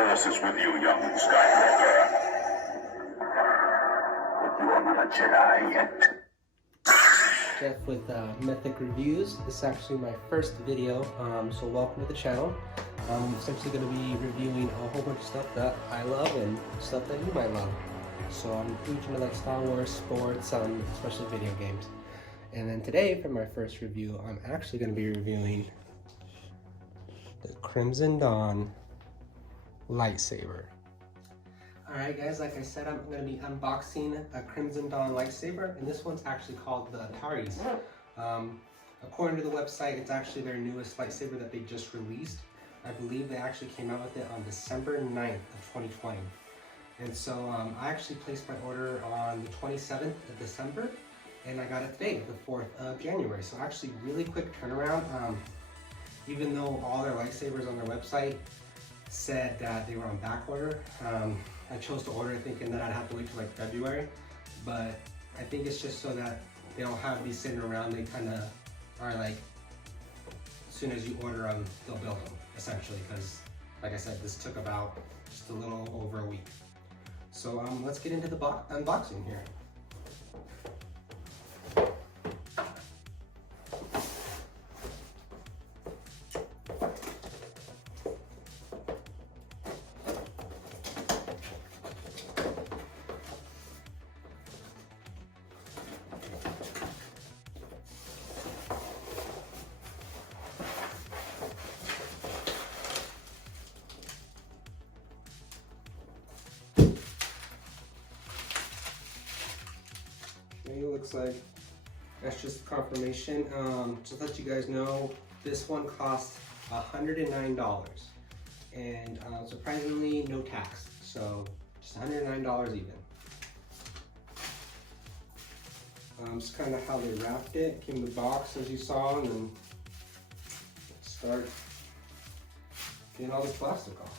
Force is with you, young Skywalker. But you are not a Jedi yet. Jeff with Mythic Reviews. This is actually my first video, so welcome to the channel. I'm essentially going to be reviewing a whole bunch of stuff that I love and stuff that you might love. So I'm huge into like Star Wars, sports, especially video games. And then today, for my first review, I'm actually going to be reviewing the Crimson Dawn Lightsaber. Alright guys, like I said, I'm going to be unboxing a Crimson Dawn lightsaber, and this one's actually called the Taris. According to the website, it's actually their newest lightsaber that they just released. I believe they actually came out with it on December 9th of 2020. And so I actually placed my order on the 27th of December, and I got it today, the 4th of January. So actually really quick turnaround. Even though all their lightsabers on their website said that they were on back order, I chose to order it thinking that I'd have to wait till like February, but I think it's just so that they don't have these sitting around. They kind of are like, as soon as you order them, they'll build them, essentially, because like I said, this took about just a little over a week. So let's get into the unboxing here. It looks like that's just confirmation. To let you guys know, this one costs $109, and surprisingly no tax, so just $109 even. It's kind of how they wrapped it. Came in the box as you saw, and then start getting all this plastic off.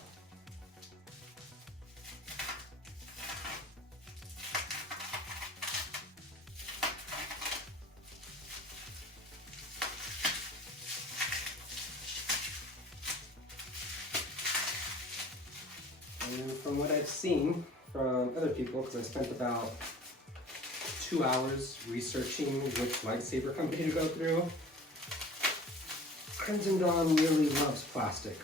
And from what I've seen from other people, because I spent about 2 hours researching which lightsaber company to go through, Crimson Dawn really loves plastic.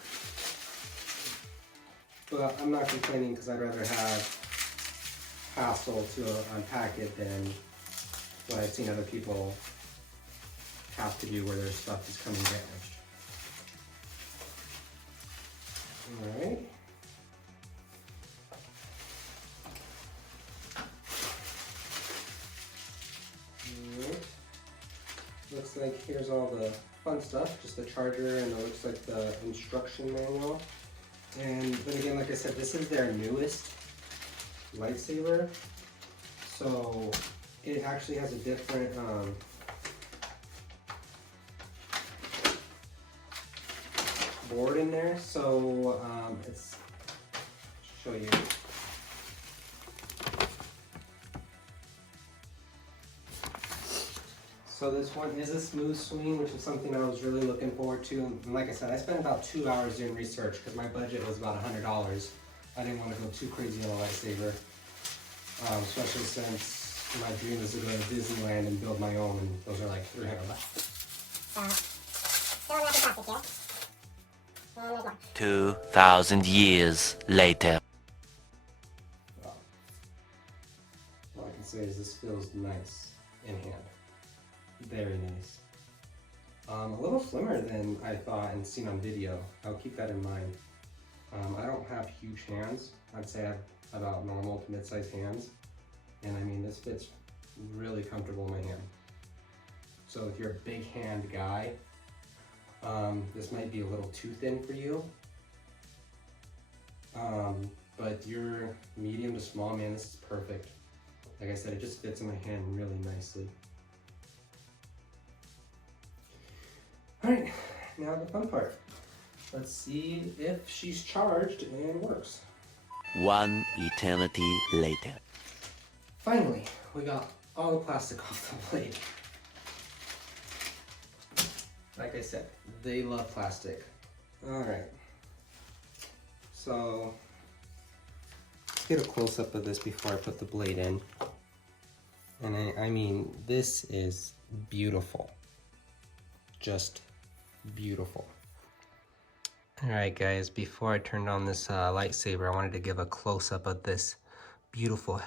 But I'm not complaining because I'd rather have hassle to unpack it than what I've seen other people have to do where their stuff is coming damaged. Alright. Looks like here's all the fun stuff, just the charger, and it looks like the instruction manual. And then again, like I said, this is their newest lightsaber, so it actually has a different board in there. So it's, show you. So this one is a smooth swing, which is something I was really looking forward to. And like I said, I spent about 2 hours doing research because my budget was about $100. I didn't want to go too crazy on a lightsaber, especially since my dream is to go to Disneyland and build my own, and those are like $300. 2,000 years later. All I can say is this feels nice in hand. Very nice. A little slimmer than I thought and seen on video. I'll keep that in mind. I don't have huge hands. I'd say I have about normal to mid-sized hands. And I mean, this fits really comfortable in my hand. So if you're a big hand guy, this might be a little too thin for you. But you're medium to small, man, this is perfect. Like I said, it just fits in my hand really nicely. Alright, now the fun part. Let's see if she's charged and works. One eternity later. Finally, we got all the plastic off the blade. Like I said, they love plastic. Alright. So, get a close-up of this before I put the blade in. And I mean, this is beautiful. Just beautiful. Alright guys, before I turned on this lightsaber, I wanted to give a close-up of this beautiful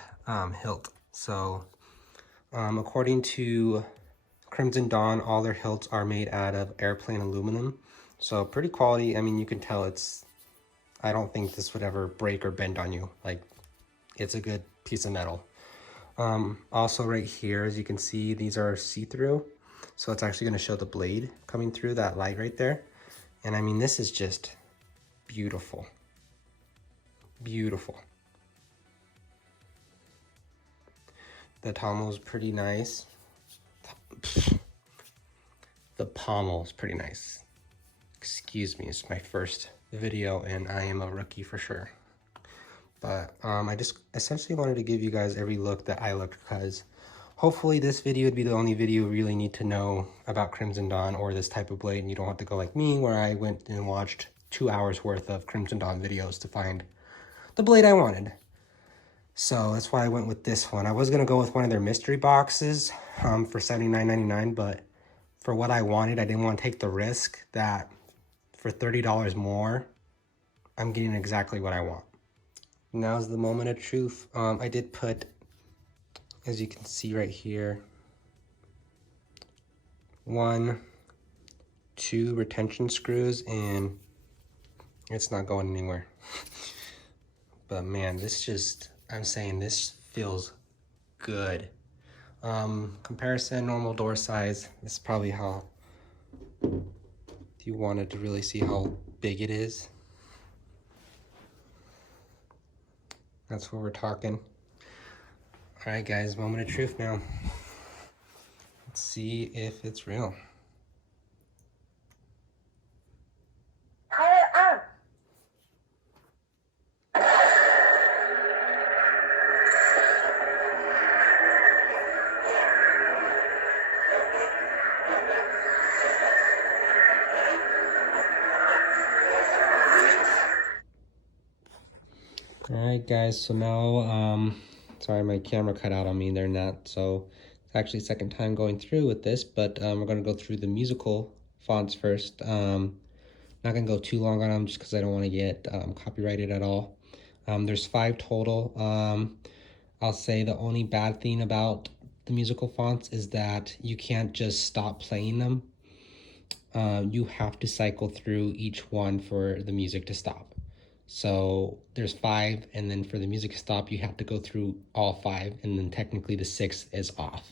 hilt. So, according to Crimson Dawn, all their hilts are made out of airplane aluminum. So pretty quality. I mean, you can tell it's, I don't think this would ever break or bend on you. Like, it's a good piece of metal. Also right here, as you can see, these are see-through. So it's actually going to show the blade coming through that light right there. And I mean, this is just beautiful. Beautiful. The pommel is pretty nice. The pommel is pretty nice. Excuse me, it's my first video and I am a rookie for sure. But I just essentially wanted to give you guys every look that I looked, because hopefully this video would be the only video you really need to know about Crimson Dawn or this type of blade, and you don't have to go like me where I went and watched 2 hours worth of Crimson Dawn videos to find the blade I wanted. So that's why I went with this one. I was going to go with one of their mystery boxes for $79.99, but for what I wanted, I didn't want to take the risk that for $30 more, I'm getting exactly what I want. Now's the moment of truth. I did put, as you can see right here, 1, 2 retention screws, and it's not going anywhere. But man, this just, I'm saying this feels good. Comparison, normal door size, this is probably how, if you wanted to really see how big it is. That's what we're talking. All right, guys, moment of truth now. Let's see if it's real. Alright guys, so now, sorry my camera cut out on me there, Nat, so it's actually the second time going through with this, but we're going to go through the musical fonts first. Not going to go too long on them just because I don't want to get copyrighted at all. There's 5 total. I'll say the only bad thing about the musical fonts is that you can't just stop playing them. You have to cycle through each one for the music to stop. So there's 5, and then for the music to stop, you have to go through all 5, and then technically the 6th is off.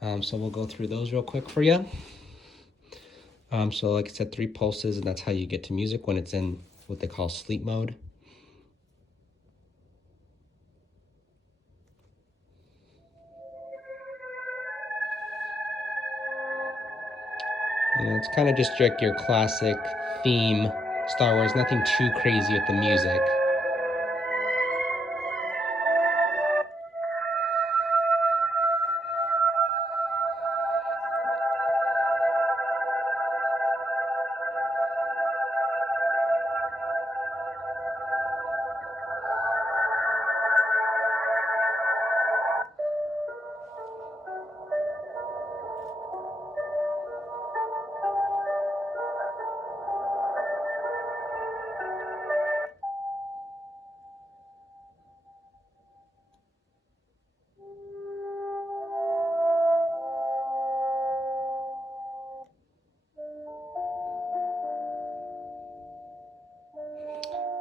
So we'll go through those real quick for you. So like I said, 3 pulses, and that's how you get to music when it's in what they call sleep mode. You know, it's kind of just like your classic theme Star Wars, nothing too crazy with the music.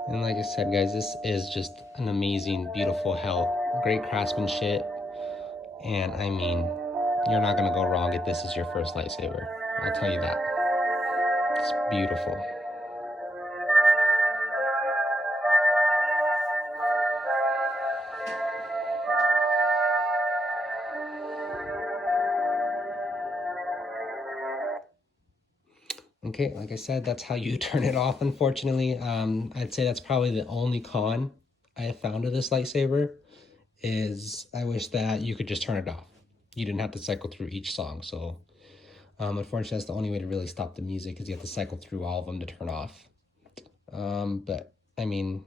And like I said, guys, this is just an amazing, beautiful hilt. Great craftsmanship. And I mean, you're not going to go wrong if this is your first lightsaber. I'll tell you that. It's beautiful. Okay, like I said, that's how you turn it off, unfortunately. I'd say that's probably the only con I have found of this lightsaber, is I wish that you could just turn it off. You didn't have to cycle through each song. So unfortunately, that's the only way to really stop the music, is you have to cycle through all of them to turn off. But I mean,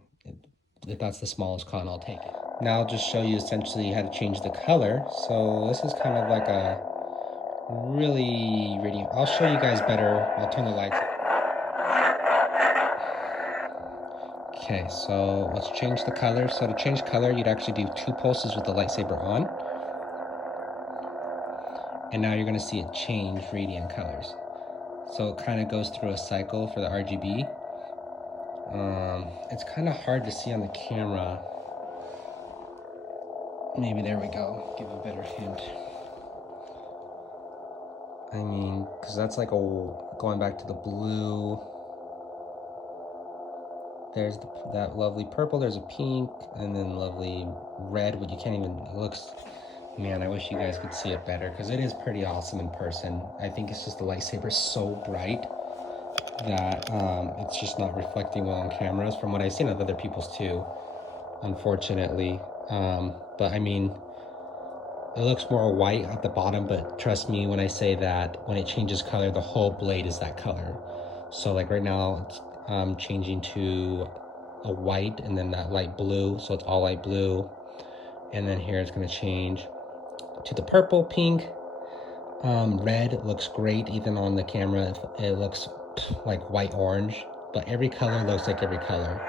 if that's the smallest con, I'll take it. Now I'll just show you essentially how to change the color. So this is kind of like a really radiant. I'll show you guys better. I'll turn the lights on. Okay, so let's change the color. So to change color, you'd actually do 2 pulses with the lightsaber on. And now you're gonna see it change radiant colors. So it kind of goes through a cycle for the RGB. It's kind of hard to see on the camera. Maybe there we go, give a better hint. I mean, because that's like going back to the blue. There's that lovely purple, there's a pink, and then lovely red, which you can't even, it looks, man, I wish you guys could see it better, because it is pretty awesome in person. I think it's just the lightsaber is so bright that it's just not reflecting well on cameras, from what I've seen of other people's too, unfortunately. But I mean, it looks more white at the bottom, but trust me when I say that when it changes color, the whole blade is that color. So like right now, it's changing to a white and then that light blue, so it's all light blue. And then here it's gonna change to the purple, pink, red. Looks great, even on the camera, it looks like white orange, but every color looks like every color.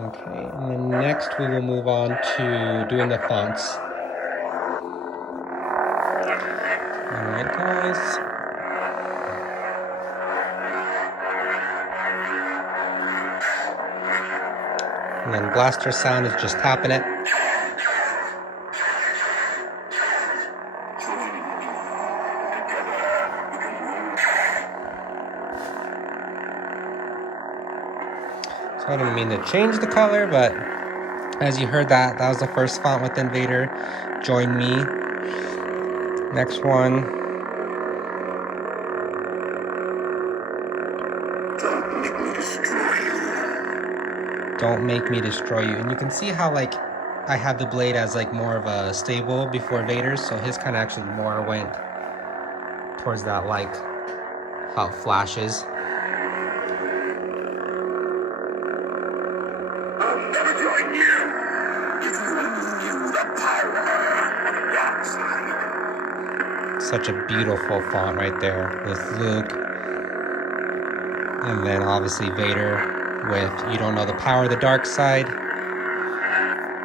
Okay, and then next we will move on to doing the fonts. Alright guys. And then blaster sound is just tapping it. So I didn't mean to change the color, but as you heard that was the first font within Vader. Join me. Next one. Don't make me destroy you. And you can see how like I had the blade as like more of a stable before Vader's, so his kind of actually more went towards that like how it flashes. Such a beautiful font right there with Luke. And then obviously Vader with You Don't Know the Power of the Dark Side.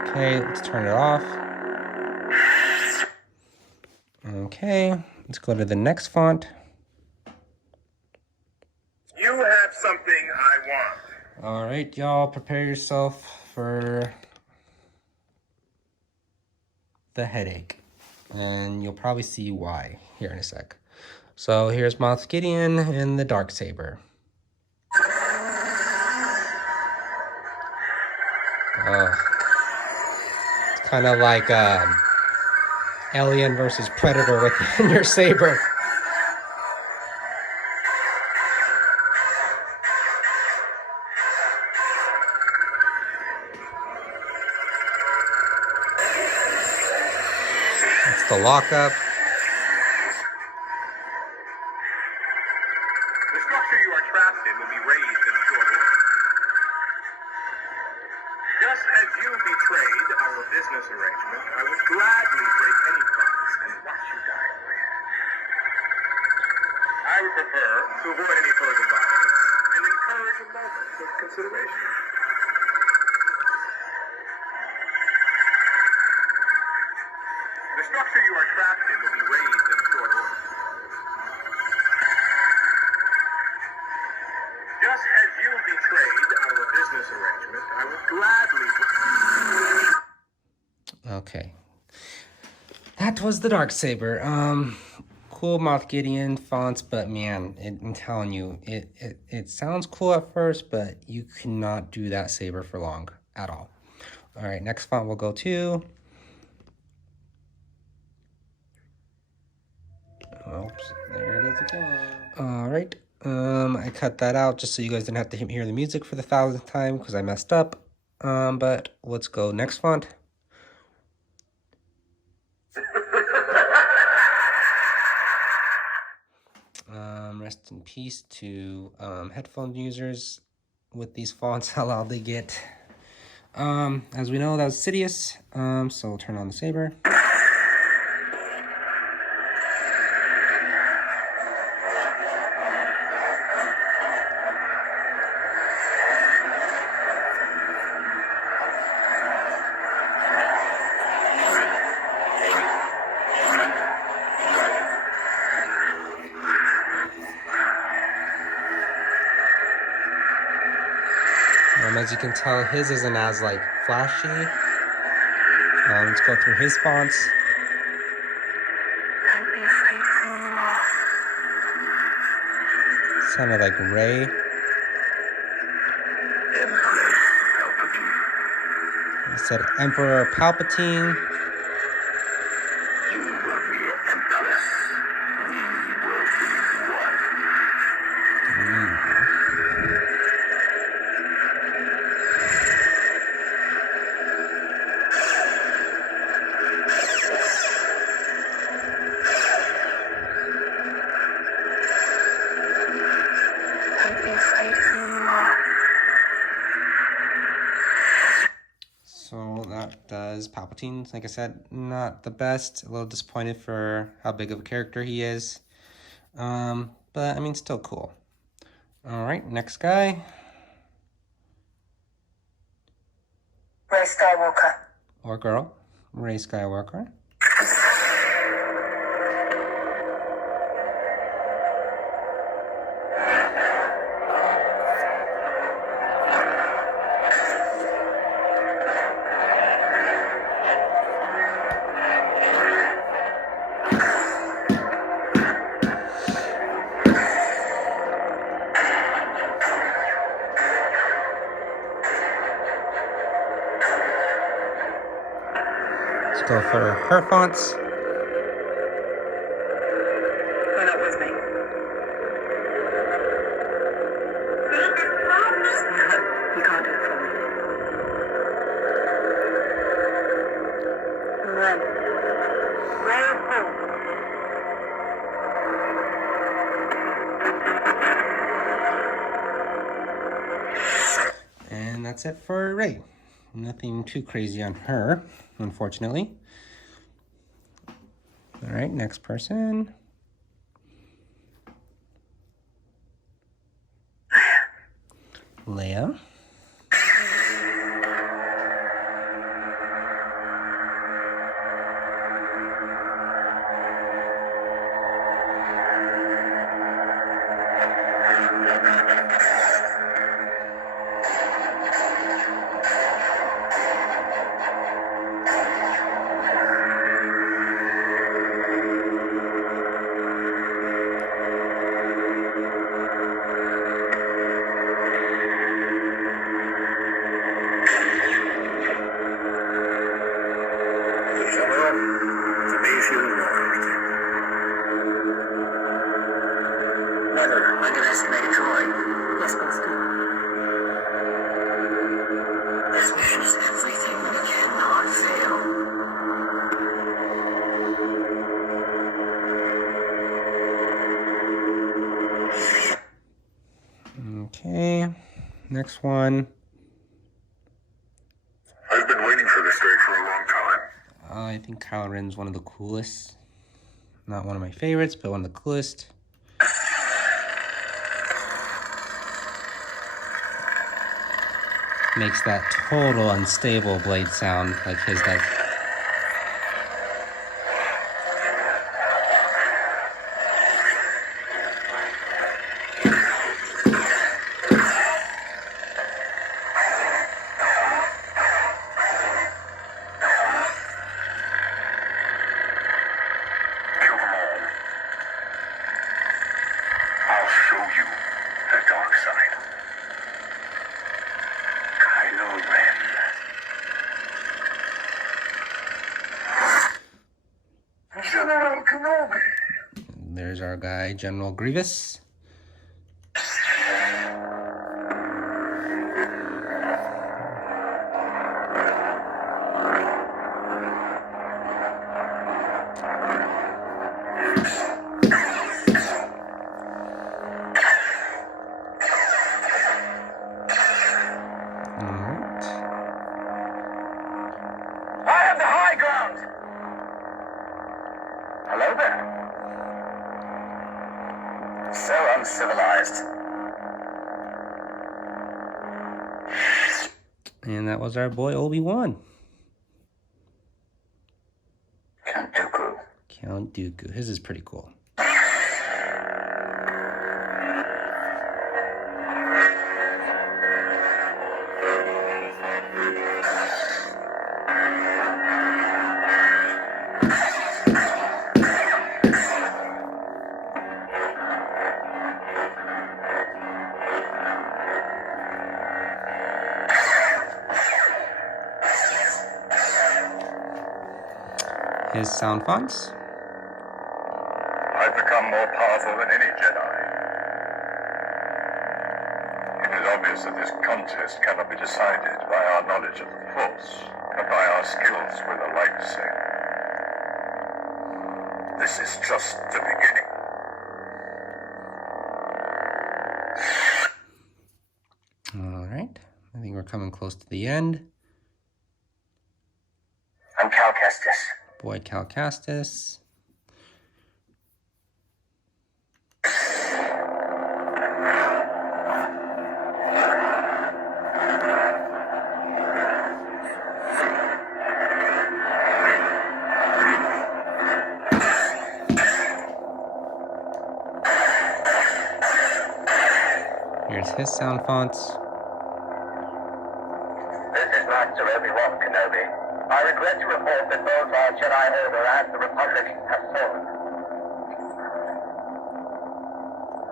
Okay, let's turn it off. Okay, let's go to the next font. You have something I want. All right, y'all, prepare yourself for the headache. And you'll probably see why here in a sec. So here's Moff Gideon and the Darksaber. It's kind of like Alien versus Predator within your saber. That's the lockup. The structure you are trapped in will be raised in short order. Just as you betrayed our business arrangement, I would gladly break any promise and watch you die for it. I would prefer to avoid any further violence and encourage a moment of consideration. The structure you are trapped in will be raised in short order. Just as you betrayed our business arrangement, I would gladly... Okay. That was the Darksaber. Cool Moff Gideon fonts, but man, I'm telling you, it sounds cool at first, but you cannot do that saber for long at all. All right, next font we'll go to. Oops, there it is again. All right, I cut that out just so you guys didn't have to hear the music for the 1,000th time because I messed up. But let's go next font. rest in peace to headphone users with these fonts, how loud they get. As we know, that was Sidious, so we'll turn on the saber. As you can tell, his isn't as like flashy. Let's go through his fonts. Don't be afraid anymore. Sounded like Rey. He said Emperor Palpatine. You will be Empress. We will be one. Don't be afraid anymore. So that does Palpatine. Like I said, not the best. A little disappointed for how big of a character he is. But I mean, still cool. All right, next guy. Rey Skywalker. Or girl. Rey Skywalker. Let's go for her fonts. Run up with me. No, you can't do it for me. Run. Rey home. And that's it for Rey. Nothing too crazy on her, unfortunately. All right, next person. Leia. Never underestimate a droid. Yes, Master. This mission is everything that cannot fail. Okay, next one. I've been waiting for this day for a long time. I think Kylo Ren's one of the coolest. Not one of my favorites, but one of the coolest. Makes that total unstable blade sound like his does. Kill them all. I'll show you the dark side. Kylo Ren. General Kenobi. There's our guy, General Grievous. civilized. And that was our boy Obi-Wan. Count Dooku. Count Dooku. His is pretty cool. His sound fonts. I've become more powerful than any Jedi. It is obvious that this contest cannot be decided by our knowledge of the Force, but by our skills with a lightsaber. This is just the beginning. All right. I think we're coming close to the end. I'm Cal Kestis. Boy Cal Kestis. Here's his sound fonts. This is Master Obi-Wan Kenobi. I regret to report that both our Jedi Order and the Republic have fallen.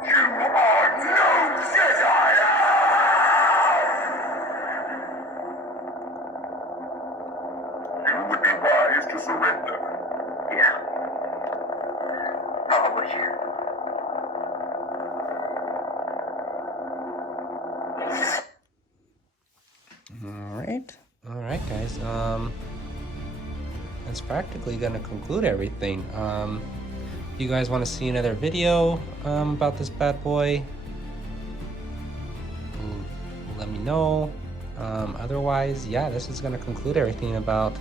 You are no Jedi! You would be wise to surrender. Yeah. Probably. All right, guys. That's practically gonna conclude everything. If you guys want to see another video about this bad boy, let me know. Otherwise, yeah, this is gonna conclude everything about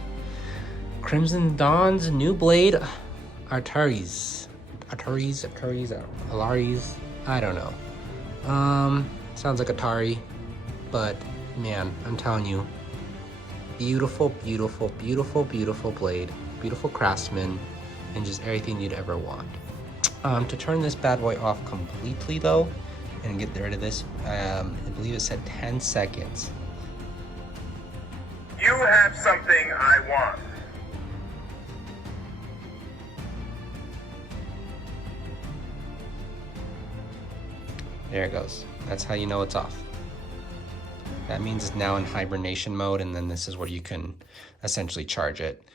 Crimson Dawn's new blade, Ataris, Alaris. I don't know. Sounds like Atari, but man, I'm telling you, beautiful, beautiful, beautiful, beautiful blade, beautiful craftsman, and just everything you'd ever want. To turn this bad boy off completely though, and get rid of this, I believe it said 10 seconds. You have something I want. There it goes. That's how you know it's off. That means it's now in hibernation mode, and then this is where you can essentially charge it.